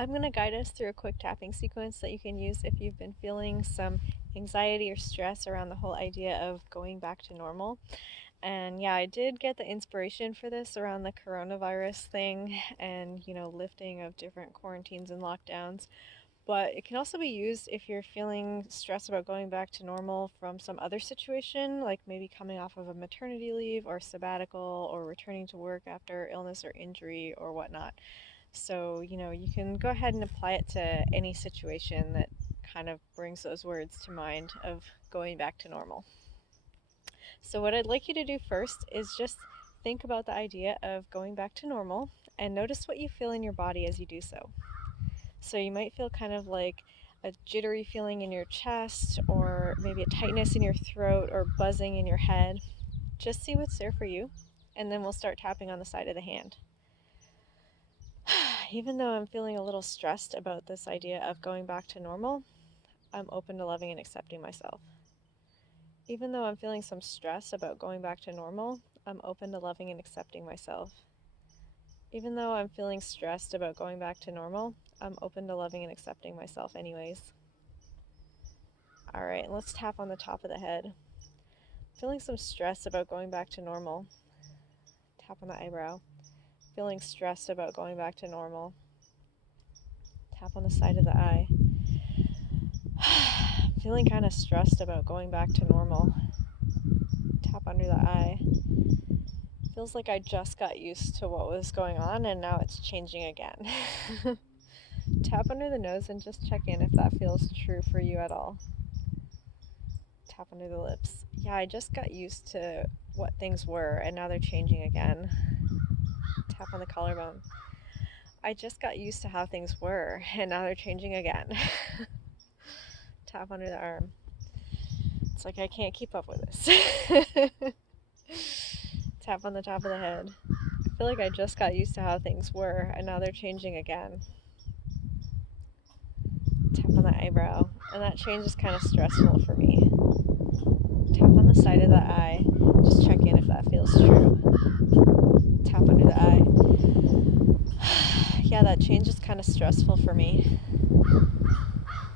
I'm going to guide us through a quick tapping sequence that you can use if you've been feeling some anxiety or stress around the whole idea of going back to normal. And yeah, I did get the inspiration for this around the coronavirus thing and, lifting of different quarantines and lockdowns. But it can also be used if you're feeling stressed about going back to normal from some other situation, like maybe coming off of a maternity leave or sabbatical or returning to work after illness or injury or whatnot. So, you can go ahead and apply it to any situation that kind of brings those words to mind of going back to normal. So, what I'd like you to do first is just think about the idea of going back to normal and notice what you feel in your body as you do so. So, you might feel kind of like a jittery feeling in your chest, or maybe a tightness in your throat, or buzzing in your head. Just see what's there for you, and then we'll start tapping on the side of the hand. Even though I'm feeling a little stressed about this idea of going back to normal, I'm open to loving and accepting myself. Even though I'm feeling some stress about going back to normal, I'm open to loving and accepting myself. Even though I'm feeling stressed about going back to normal, I'm open to loving and accepting myself anyways. Alright, let's tap on the top of the head. Feeling some stress about going back to normal. Tap on the eyebrow. Feeling stressed about going back to normal. Tap on the side of the eye. Feeling kind of stressed about going back to normal. Tap under the eye. Feels like I just got used to what was going on and now it's changing again. Tap under the nose and just check in if that feels true for you at all. Tap under the lips. Yeah, I just got used to what things were and now they're changing again. Tap on the collarbone. I just got used to how things were and now they're changing again. Tap under the arm. It's like I can't keep up with this. Tap on the top of the head. I feel like I just got used to how things were and now they're changing again. Tap on the eyebrow. And that change is kind of stressful for me. Tap on the side of the eye. Just check in if that feels true. Tap under the eye. Yeah, that change is kind of stressful for me.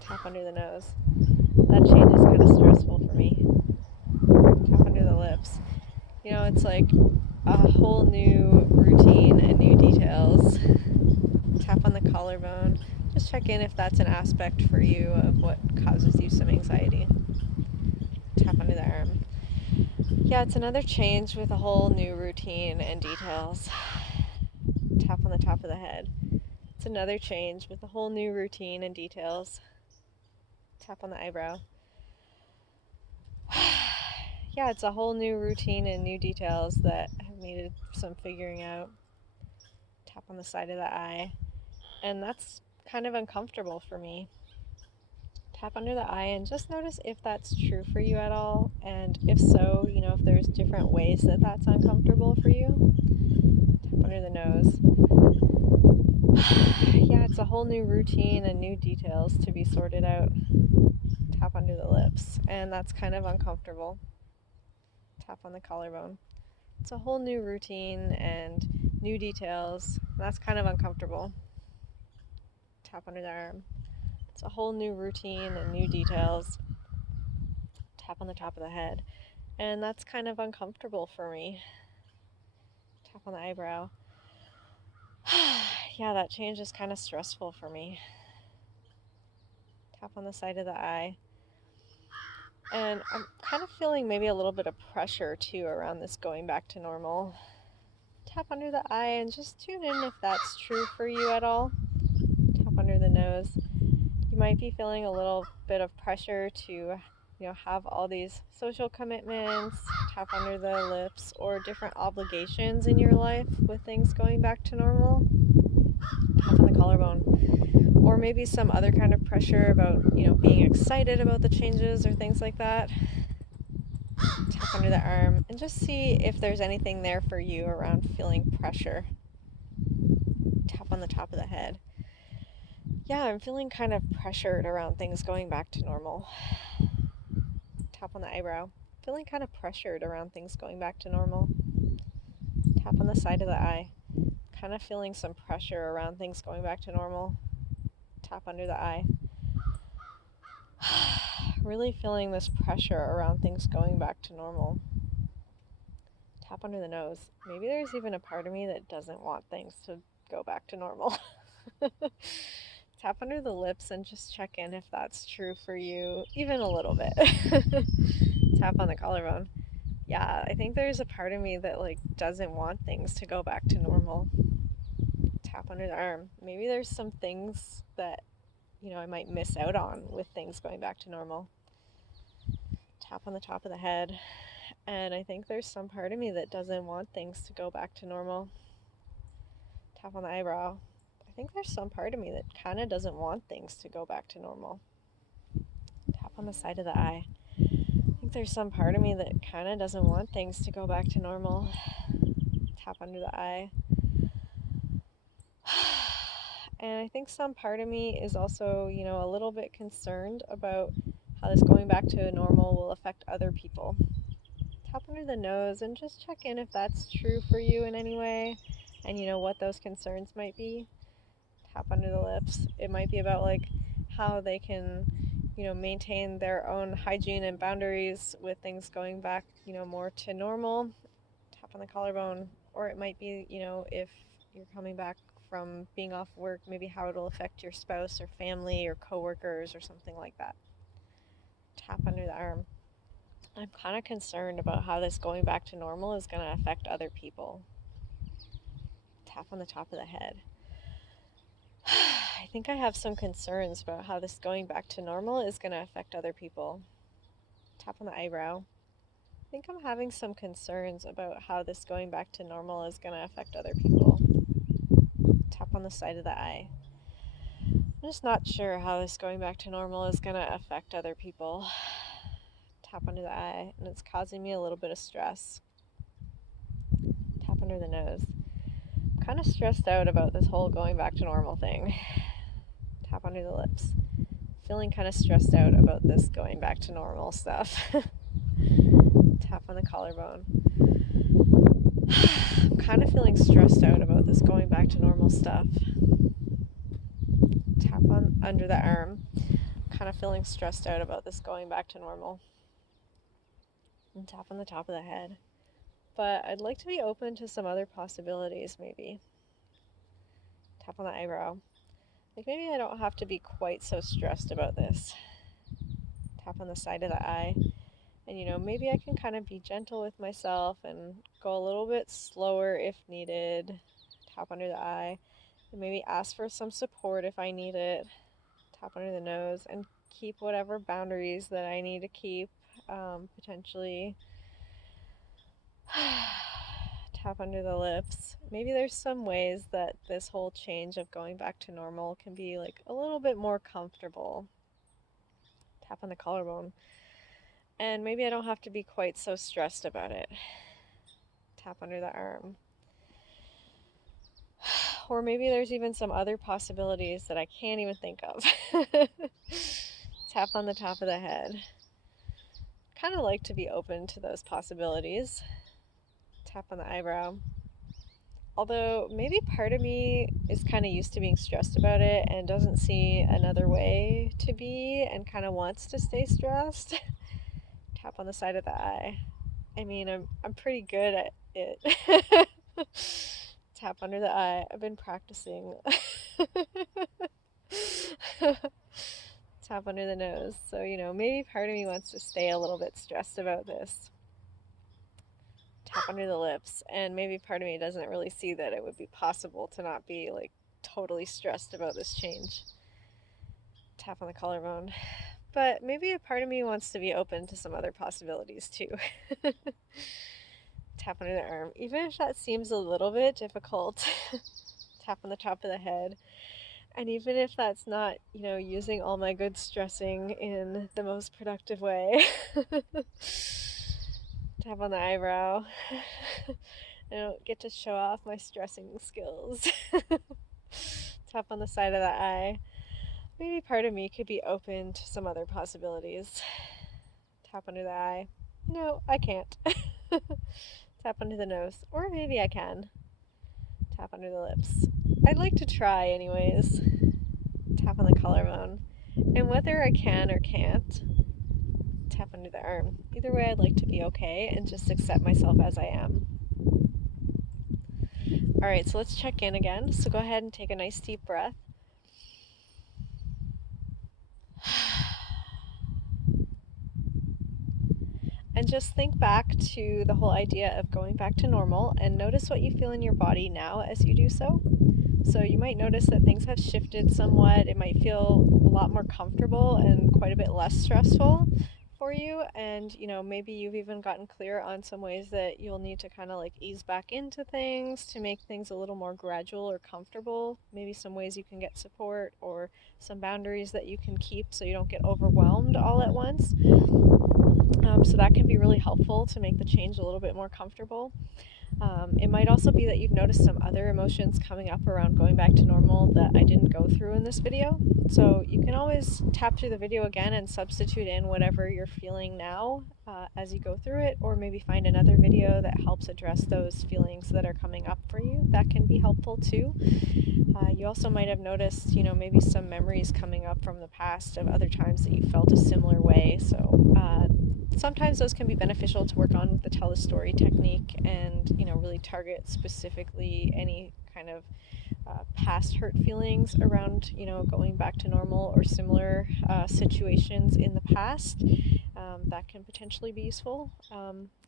Tap under the nose. That change is kind of stressful for me. Tap under the lips. It's like a whole new routine and new details. Tap on the collarbone. Just check in if that's an aspect for you of what causes you some anxiety. Tap under the arm. Yeah, it's another change with a whole new routine and details. Tap on the top of the head. It's another change with a whole new routine and details. Tap on the eyebrow. Yeah, it's a whole new routine and new details that have needed some figuring out. Tap on the side of the eye. And that's kind of uncomfortable for me. Tap under the eye and just notice if that's true for you at all. And if so, if there's different ways that that's uncomfortable for you. Tap under the nose. Yeah, it's a whole new routine and new details to be sorted out. Tap under the lips. And that's kind of uncomfortable. Tap on the collarbone. It's a whole new routine and new details. That's kind of uncomfortable. Tap under the arm. It's a whole new routine and new details. Tap on the top of the head. And that's kind of uncomfortable for me. Tap on the eyebrow. Yeah, that change is kind of stressful for me. Tap on the side of the eye. And I'm kind of feeling maybe a little bit of pressure too around this going back to normal. Tap under the eye and just tune in if that's true for you at all. Tap under the nose. You might be feeling a little bit of pressure to, have all these social commitments, tap under the lips, or different obligations in your life with things going back to normal. Tap on the collarbone. Or maybe some other kind of pressure about, being excited about the changes or things like that. Tap under the arm and just see if there's anything there for you around feeling pressure. Tap on the top of the head. Yeah, I'm feeling kind of pressured around things going back to normal. Tap on the eyebrow. Feeling kind of pressured around things going back to normal. Tap on the side of the eye. Kind of feeling some pressure around things going back to normal. Tap under the eye. Really feeling this pressure around things going back to normal. Tap under the nose. Maybe there's even a part of me that doesn't want things to go back to normal. Tap under the lips and just check in if that's true for you, even a little bit. Tap on the collarbone. Yeah, I think there's a part of me that doesn't want things to go back to normal. Tap under the arm. Maybe there's some things that I might miss out on with things going back to normal. Tap on the top of the head. And I think there's some part of me that doesn't want things to go back to normal. Tap on the eyebrow. I think there's some part of me that kind of doesn't want things to go back to normal. Tap on the side of the eye. I think there's some part of me that kind of doesn't want things to go back to normal. Tap under the eye. And I think some part of me is also, a little bit concerned about how this going back to normal will affect other people. Tap under the nose and just check in if that's true for you in any way, and what those concerns might be. Tap under the lips. It might be about how they can maintain their own hygiene and boundaries with things going back more to normal. Tap on the collarbone. Or it might be if you're coming back from being off work, maybe how it'll affect your spouse or family or coworkers or something like that. Tap under the arm. I'm kind of concerned about how this going back to normal is going to affect other people. Tap on the top of the head. I think I have some concerns about how this going back to normal is going to affect other people. Tap on the eyebrow. I think I'm having some concerns about how this going back to normal is going to affect other people. Tap on the side of the eye. I'm just not sure how this going back to normal is going to affect other people. Tap under the eye, and it's causing me a little bit of stress. Tap under the nose. I'm kind of stressed out about this whole going back to normal thing. Tap under the lips. Feeling kind of stressed out about this going back to normal stuff. Tap on the collarbone. I'm kind of feeling stressed out about this going back to normal stuff. Tap on under the arm. Kind of feeling stressed out about this going back to normal. And tap on the top of the head. But I'd like to be open to some other possibilities, maybe. Tap on the eyebrow. Maybe I don't have to be quite so stressed about this. Tap on the side of the eye. And maybe I can kind of be gentle with myself and go a little bit slower if needed. Tap under the eye. And maybe ask for some support if I need it. Tap under the nose and keep whatever boundaries that I need to keep, potentially. Tap under the lips. Maybe there's some ways that this whole change of going back to normal can be a little bit more comfortable. Tap on the collarbone. And maybe I don't have to be quite so stressed about it. Tap under the arm. Or maybe there's even some other possibilities that I can't even think of. Tap on the top of the head. Kind of like to be open to those possibilities. Tap on the eyebrow. Although maybe part of me is kind of used to being stressed about it and doesn't see another way to be and kind of wants to stay stressed. Tap on the side of the eye. I mean, I'm pretty good at it. Tap under the eye. I've been practicing. Tap under the nose. So, maybe part of me wants to stay a little bit stressed about this. Tap under the lips. And maybe part of me doesn't really see that it would be possible to not be totally stressed about this change. Tap on the collarbone. But maybe a part of me wants to be open to some other possibilities too. Tap under the arm. Even if that seems a little bit difficult, tap on the top of the head. And even if that's not, using all my good stressing in the most productive way, tap on the eyebrow. I don't get to show off my stressing skills. Tap on the side of the eye. Maybe part of me could be open to some other possibilities. Tap under the eye. No, I can't. Tap under the nose. Or maybe I can. Tap under the lips. I'd like to try anyways. tap on the collarbone. And whether I can or can't, tap under the arm. Either way, I'd like to be okay and just accept myself as I am. All right, so let's check in again. So go ahead and take a nice deep breath. And just think back to the whole idea of going back to normal and notice what you feel in your body now as you do so. So you might notice that things have shifted somewhat. It might feel a lot more comfortable and quite a bit less stressful for you. And, maybe you've even gotten clear on some ways that you'll need to kind of like ease back into things to make things a little more gradual or comfortable. Maybe some ways you can get support or some boundaries that you can keep so you don't get overwhelmed all at once. So that can be really helpful to make the change a little bit more comfortable. It might also be that you've noticed some other emotions coming up around going back to normal that I didn't go through in this video. So you can always tap through the video again and substitute in whatever you're feeling now as you go through it, or maybe find another video that helps address those feelings that are coming up for you. That can be helpful too. You also might have noticed, maybe some memories coming up from the past of other times that you felt a similar way. So sometimes those can be beneficial to work on with the tell a story technique and, really target specifically any kind of past hurt feelings around, going back to normal or similar situations in the past. That can potentially be useful.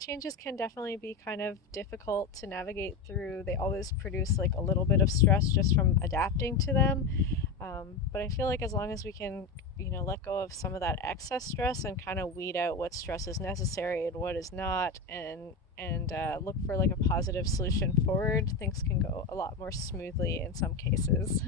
Changes can definitely be kind of difficult to navigate through. They always produce like a little bit of stress just from adapting to them. But I feel like as long as we can, let go of some of that excess stress and kind of weed out what stress is necessary and what is not, and look for like a positive solution forward, things can go a lot more smoothly in some cases.